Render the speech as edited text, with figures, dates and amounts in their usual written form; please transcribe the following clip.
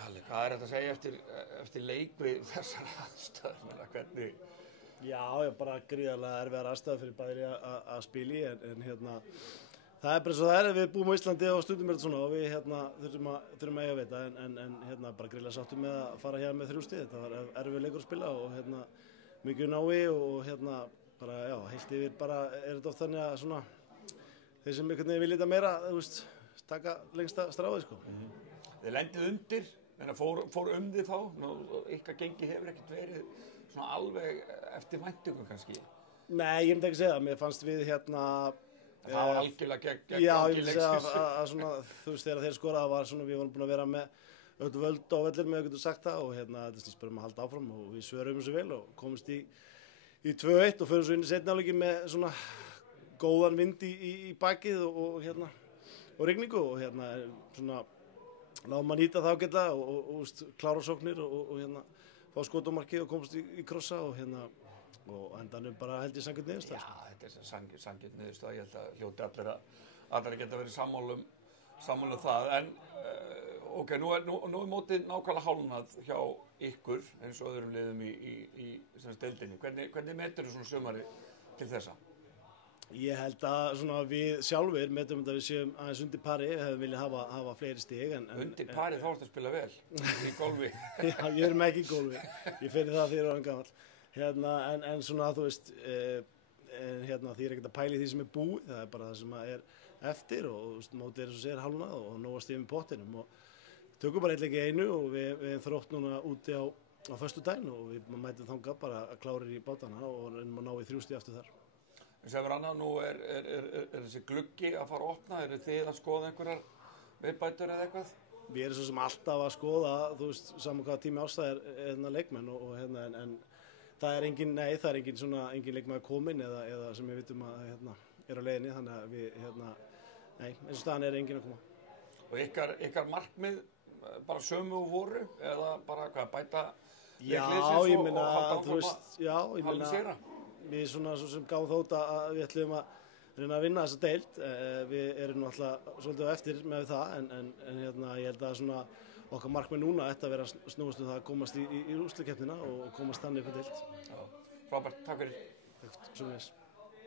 Halli, hvað þetta að segja eftir leik við þessar aðstæður, hvernig? Já, bara gríðarlega erfiðar aðstæður fyrir bæði að spila í, en það bara svo það við búum á Íslandi og stundum svona og við þurfum að eiga við þetta, en bara gríðarlega sáttum með að fara hér með 3 stig. Þetta var erfið leikur að spila og mikið nái og bara, já, heilt yfir bara þetta oft þannig að svona þeir sem einhvern veginn vilja þetta meira, þú veist, taka lengsta stráið, sko. Þið lendið undir, en fór þið þá, ykkar gengi hefur ekkert verið svona alveg eftir væntingum kannski? Nei, ég myndi ekki segja það, mér fannst við það var algjörlega gegn já, ég myndi segja að svona, þú veist, þegar þeir skoraði var svona, við vorum búin að vera með öll völd á vellir með, getur sagt það, og þetta snýst bara að halda áfram og við svörum þessu vel og komumst í 2-1 og förum svo inn í seinni hálfleiki með svona góðan vind í bakið og rigningu og svona lágum að nýta það ágætlega og klára sóknir og fá skot á markið og komast í krossa og endanum bara held ég sanngjarn niðurstaða. Já, þetta er sanngjarn niðurstaða, ég held að hljóti allir að geta verið sammála það, en ok, nú er mótið nákvæmlega hálfnað hjá ykkur eins og öðrum liðum í deildinni. Hvernig metur þú svona sumari til þessa? Ég held að svona við sjálfur metum að við séum aðeins undir pari, hefðum viljað hafa fleiri stig. Undir pari þá ertu að spila vel í golfi. Já, ég erum ekki í golfi, ég fyrir það þegar ég er orðinn gamall. En svona þú veist, því er ekkert að pæla í því sem er búið, það er bara það sem er eftir og mótið er eins og segir hálfnað og nóg að stigum í pottinum og tökum bara eitthvað einu og við þrótt núna úti á föstudaginn og við mætum þangað bara að klárir í bátana og reynum að ná í 3 stig aftur þar. Sefur Anna, nú er þessi gluggi að fara að opna, eru þið að skoða einhverjar viðbætur eða eitthvað? Við erum svo sem alltaf að skoða, þú veist, saman hvaða tími ástæð er leikmenn en það er engin leikmaður kominn eða sem við vitum að er á leiðinni, þannig að við, nei, eins og staðan er engin að koma. Og ykkar markmið bara sömu voru eða bara hvað, bæta leikliðsins og halda áfram að halda? Við svona svo sem gáum þótt að við ætlum að reyna að vinna þessa deild. Við erum nú alltaf svolítið á eftir með það en ég held að svona okkar markmið núna ætti að vera snúast það að komast í úrslitakeppnina og komast þannig upp á deild. Já, frábært, takk fyrir. Takk, sömuleiðis.